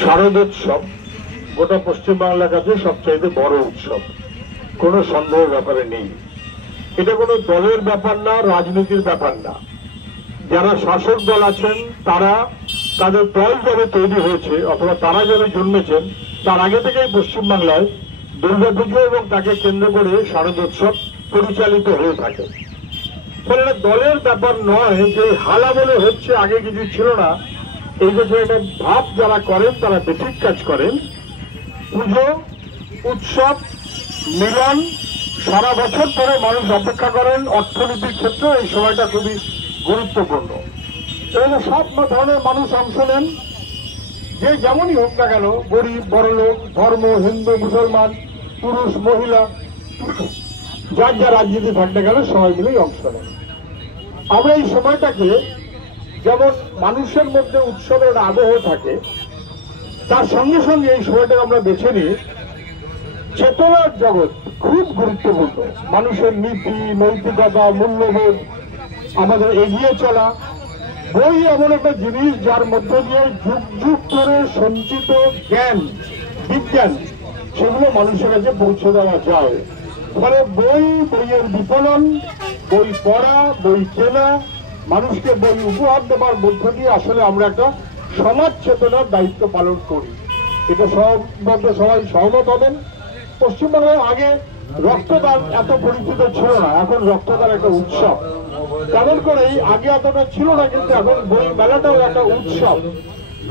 শারদোৎসব গোটা পশ্চিমবাংলার কাছে সবচাইতে বড় উৎসব, কোনো সন্দেহের ব্যাপারে নেই। এটা কোনো দলের ব্যাপার না, রাজনীতির ব্যাপার না। যারা শাসক দল আছেন তারা তাদের দল যবে তৈরি হয়েছে অথবা তারা যবে জন্মেছেন তার আগে থেকেই পশ্চিমবাংলায় দুর্গাপুজো এবং তাকে কেন্দ্র করে শারদোৎসব পরিচালিত হয়ে থাকে। ফলে এটা দলের ব্যাপার নয় যে হালা বলে হচ্ছে, আগে কিছু ছিল না, এই বছর এটা ভাব যারা করেন তারা বেঠিক কাজ করেন। পুজো, উৎসব, মিলন সারা বছর ধরে মানুষ অপেক্ষা করেন। অর্থনীতির ক্ষেত্রে এই সময়টা খুবই গুরুত্বপূর্ণ। এখানে সব ধরনের মানুষ অংশ নেন, যে যেমনই হোক না কেন, গরিব বড়লোক, ধর্ম, হিন্দু মুসলমান, পুরুষ মহিলা, যার যা রাজনীতি থাকতে গেলে সবাই মিলেই অংশ নেন। আমরা এই সময়টাকে যেমন মানুষের মধ্যে উৎসবের আবহ থাকে, তার সঙ্গে সঙ্গে এই সময়টাকে আমরা বেছে নিই চেতনার জগৎ খুব গুরুত্বপূর্ণ। মানুষের নীতি, নৈতিকতা, মূল্যবোধ, আমাদের এগিয়ে চলা। বই এমন একটা জিনিস যার মধ্য দিয়ে যুগ যুগ ধরে সঞ্চিত জ্ঞান, বিজ্ঞান, সেগুলো মানুষের কাছে পৌঁছে দেওয়া যায়। ফলে বইয়ের বিপণন, বই পড়া, বই কেনা, মানুষকে বই উপহার দেওয়ার মধ্য দিয়ে আসলে আমরা একটা সমাজ চেতনার দায়িত্ব পালন করি। এটা সবাই সহমত হবেন। পশ্চিমবঙ্গের আগে রক্তদান এত পরিচিত ছিল না, এখন রক্তদান একটা উৎসব। তেমন করেই আগে এতটা ছিল না, কিন্তু এখন বই মেলাটাও একটা উৎসব।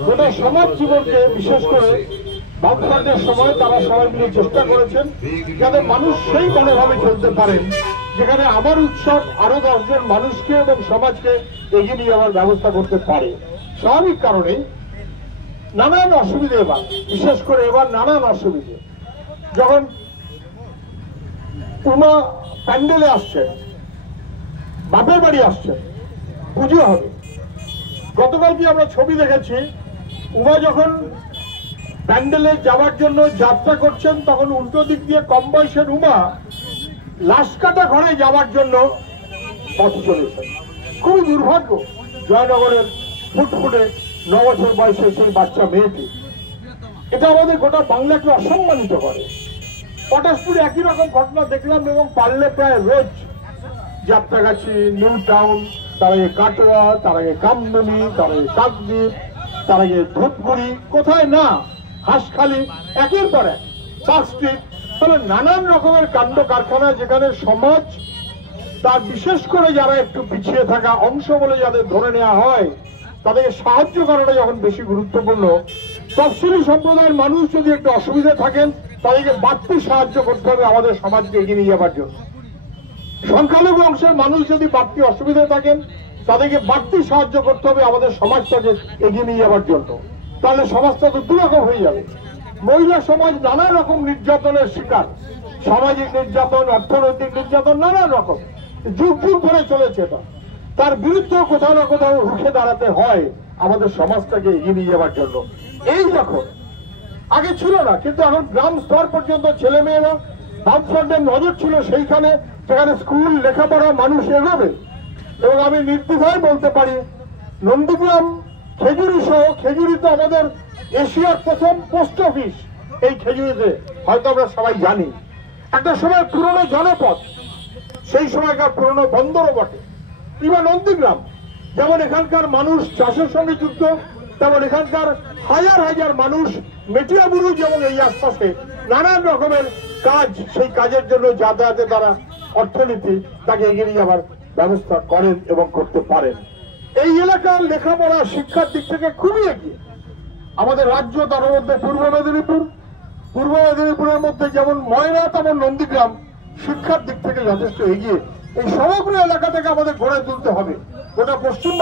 গোটা সমাজ জীবনকে, বিশেষ করে বামফ্রন্টের সময় তারা সবাই মিলে চেষ্টা করেছেন যাতে মানুষ সেই মনোভাবে চলতে পারেন যেখানে আমার উৎসব আরো 10 জন মানুষকে এবং সমাজকে এগিয়ে নিয়ে যাওয়ার ব্যবস্থা করতে পারে। স্বাভাবিক কারণে নানান অসুবিধে, এবার বিশেষ করে নানান অসুবিধে। যখন উমা প্যান্ডেলে আসছে, বাপের বাড়ি আসছে, পুজো হবে। গতকাল কি আমরা ছবি দেখেছি, উমা যখন প্যান্ডেলে যাওয়ার জন্য যাত্রা করছেন তখন উল্টো দিক দিয়ে কম বয়সের উমা লাশকাটা ঘরে যাওয়ার জন্য পথ চলেছেন। খুবই দুর্ভাগ্য। জয়নগরের ফুটফুটে 9 বছর বয়সের সেই বাচ্চা মেয়েটি, এটা আমাদের গোটা বাংলাকে অসম্মানিত করে। পটাশপুরে একই রকম ঘটনা দেখলাম, এবং পারলে প্রায় রোজ যাত্রাগাছি, নিউ টাউন, তার আগে কাটোয়া, তার আগে কামদুনি, তার আগে কাকদ্বীপ, তার আগে ধূপগুড়ি, কোথায় না হাঁসখালি, একের পর এক পার্ক স্ট্রিট। তাহলে নানান রকমের কাণ্ড কারখানা যেখানে সমাজ তার বিশেষ করে যারা একটু পিছিয়ে থাকা অংশ বলে যাদের ধরে নেওয়া হয় তাদেরকে সাহায্য করাটা যখন বেশি গুরুত্বপূর্ণ। তফসিলি সম্প্রদায়ের মানুষ যদি একটু অসুবিধা থাকেন তাদেরকে বাড়তি সাহায্য করতে হবে আমাদের সমাজকে এগিয়ে নিয়ে যাবার জন্য। সংখ্যালঘু অংশের মানুষ যদি বাড়তি অসুবিধায় থাকেন তাদেরকে বাড়তি সাহায্য করতে হবে আমাদের সমাজটাকে এগিয়ে নিয়ে যাবার জন্য। তাহলে সমাজটা তো দুরকম হয়ে যাবে। মহিলা সমাজ নানা রকম নির্যাতনের শিকার, সামাজিক নির্যাতন, অর্থনৈতিক নির্যাতন, নানান রকম যুগ যুগ ধরে চলেছে। তার বিরুদ্ধে কোথাও না কোথাও রুখে দাঁড়াতে হয় আমাদের সমাজটাকে এগিয়ে নিয়ে যাবার জন্য। এই যখন আগে ছিল না, কিন্তু এখন গ্রাম স্তর পর্যন্ত ছেলে মেয়েরা বামফ্রন্টের নজর ছিল সেইখানে, যেখানে স্কুল, লেখাপড়া, মানুষ এগোবে। এবং আমি নির্দ্বিধায় বলতে পারি নন্দীগ্রাম, খেজুরি সহ, খেজুরিতে আমাদের এশিয়ার প্রথম পোস্ট অফিস এই খেজুরিতে, হয়তো আমরা সবাই জানি। একটা সময় পুরনো জনপদ, সেই সময়কার পুরনো বন্দরও বটে। কিংবা নন্দীগ্রাম, যেমন এখানকার মানুষ চাষের সঙ্গে যুক্ত, তেমন এখানকার হাজার হাজার মানুষ মেটিয়াবুরু, যেমন এই আশপাশে নানান রকমের কাজ, সেই কাজের জন্য যাতায়াতে তারা অর্থনীতি তাকে এগিয়ে নিয়ে যাওয়ার ব্যবস্থা করেন এবং করতে পারেন। এই এলাকার লেখাপড়া, শিক্ষার দিক থেকে খুবই এগিয়ে আমাদের রাজ্য। তার মধ্যে পূর্ব মেদিনীপুরের মধ্যে যেমন ময়না, তেমন নন্দীগ্রাম শিক্ষার দিক থেকে যথেষ্ট এগিয়ে। এই সমগ্র এলাকাটাকে আমাদের গড়ে তুলতে হবে। গোটা পশ্চিম